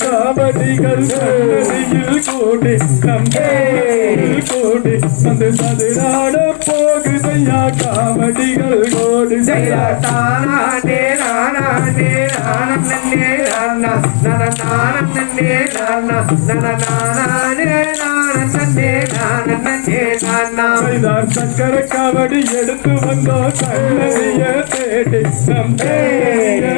காவடிகள் கோடி கோடி அந்த சதுராட போகுதையா காவடிகள் கோடி தானே நானே நானே சக்கர காவடி எடுத்து வந்தோம் கண்ணறிய தேடி நம் தேடி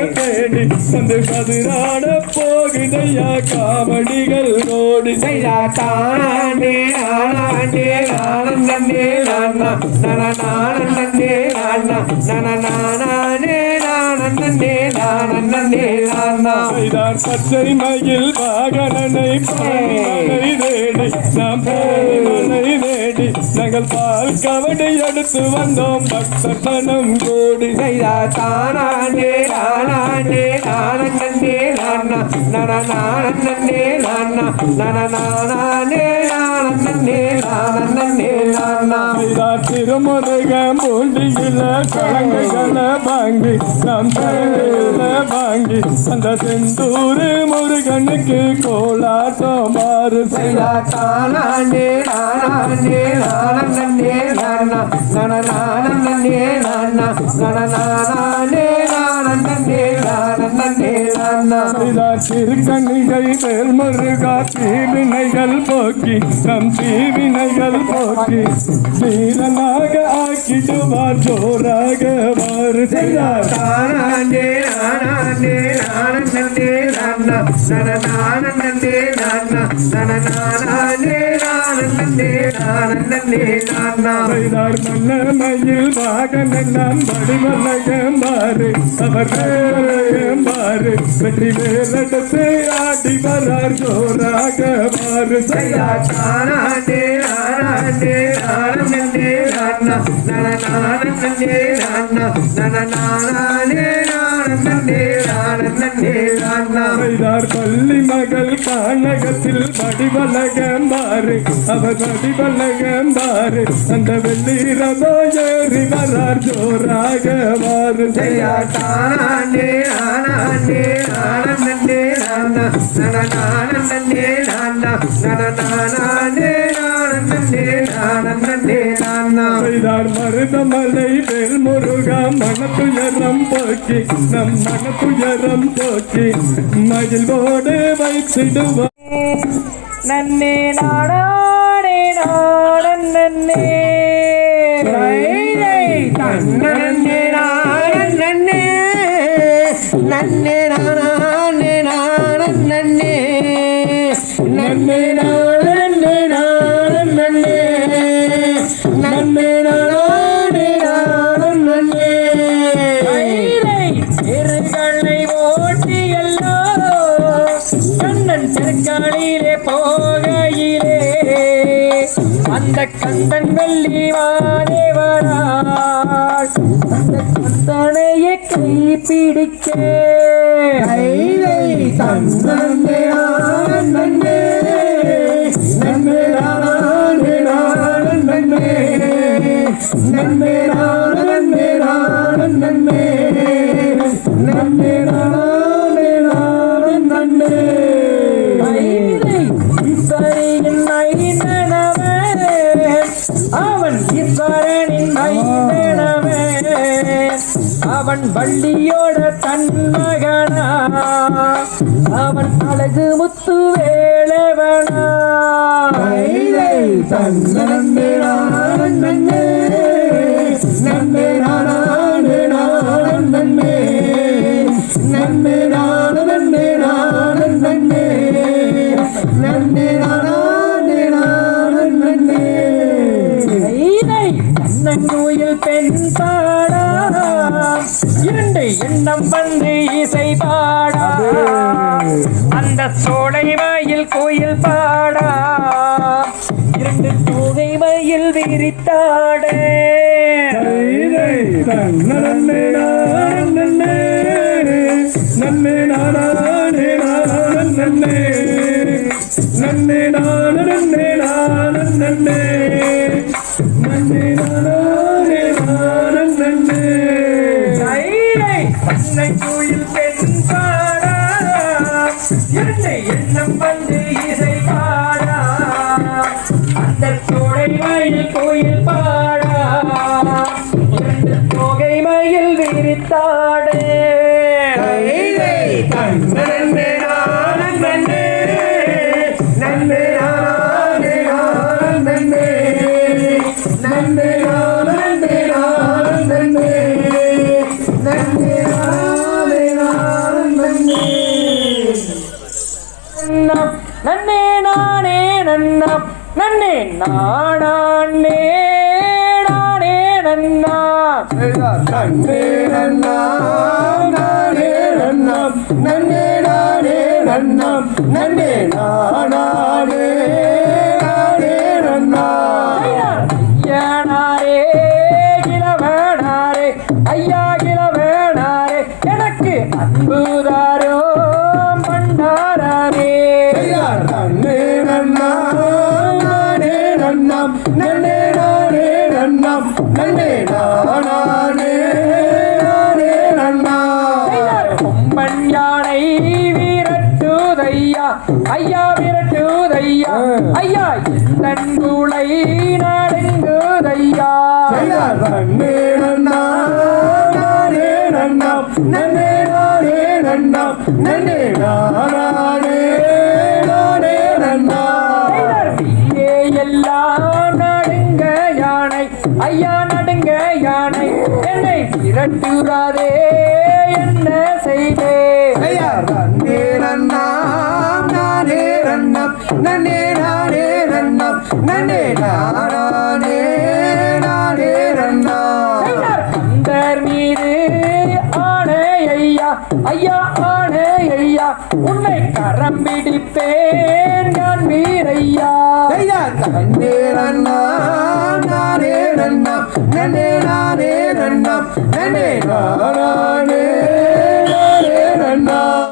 வந்து பதினாட போகுதையா காவடிகள் கோடி தானே நானே நானே பச்சை மயில் வாகனனை தேடி நாம் தேடி நாங்கள் பால் கவடி எடுத்து வந்தோம் பக்தர் மனம் கோடி தானே நானே திருமுருகம் பூண்டியில கலங்குகளை வாங்கி நாம் வாங்கி அந்த செந்தூர் முருகனுக்கு கோலாட்டம் மாறு தானே நானே திருக்கண்ணிகை வேல்முருகா தீவினைகள் போக்கி நம் தீவினைகள் போக்கி வீரனாக ஆக்கிடுவார் ஜோராக வாரு தானே மன்னமையில் வாகன நாம் வடிவலகம்பாரு அவர் பாரு வெற்றி வேலடத்தை ஆடி வரார் ஜோராக மாறு தானே பள்ளி மகள் கானகத்தில் வடிவலகம்பாரு அவர் வடிவலகம்பாரு அந்த வெள்ளி ரதோ ஏறி வரார் ஜோராக மாறு தானே மருதமலை வேல்முருகா மனத்துயரம் போக்கி நம் மனத்துயரம் போக்கி மகிழ்வோடு வைத்திடுவார் நன்னே நாடானே நாடன் நன்னே நன்னே நன்னே நன்னே நானே நானே நன்னே நன்னே நானே நன்னே நன்னே நானே நன்னே இருகளை ஓட்டியல்லோ கண்ணன் திருக்காளிலே போகையிலே அந்த கந்தன் வெள்ளி வாதேவரால் அந்த கந்தனையை கை பிடிக்க தன்னே நன்னே நன்னே ஈஸ்வரியின் மைந்தனவன் அவன் ஈஸ்வரனின் மைந்தனவன் அவன் வள்ளியோட தன் மகனா அவன் அழகு முத்து வேலவனா நன்னே நன்னே நன்னே நானே நன்னே நன்னே நன்னே நன்னே நன்னே நன்னே கண்ணங்கோயில் பெண் பாடா இரண்டு எண்ணம் வந்து இசை பாடா அந்த சோலை மயில் கோயில் பாடா இரண்டு தூகை மயில் விரித்தாடே நன்னே நன்னே நன்னே நானே நன்னே நன்னே நன்னே நன்னே நன்னே நன்னே பண்ணை கோயில் பெண் பாடா இரண்டு எண்ணம் வந்து இசை பாடா அந்த சோலை மயில் கோயில் பாடா இரண்டு தோகை மயில் விரித்தாடே நன்னே நன்னே நன்னே நன்னே நன்னே நன்னே நன்னே நன்னே நானே நன்னம் நன்னே நானே நானே நன்னா நன்னே நன்னா நானே நன்னம் நன்னே நானே நன்னம் நன்னே நானே நானே நன்னா ஐயனாரே கிழவனாரே ஐயா கிழவனாரே எனக்கு அன்புதாரோ பண்டாரே நன்னே நன்னா நானே நன்னம் நன்னே நானே நன்னம் நன்னே நானே நானே நன்னா கொம்பன் யானை வீரட்டுதையா ஐயா வீரட்டுதையா ஐயா நன்குளை நாடெங்குதையா நன்னே நன்னா நானே நன்னம் நன்னே நானே நன்னம் நன்னே நானே நானே நன்னா எல்லாம் நடுங்க யானை ஐயா நடுங்க யானை என்னை விரட்டுறாதே என்ன செய்தே நன்னே நன்னா நானே நன்னம் நன்னே நானே நன்னம் நன்னே நானே நானே நன்னா கந்தர் மீது ஆணை ஐயா ஐயா ஆணை ஐயா உன்னை கரம் பிடிப்பேன் நான் வீரையா நன்னே நன்னா நானே நன்னம் நன்னே நானே நன்னம் நன்னே நானே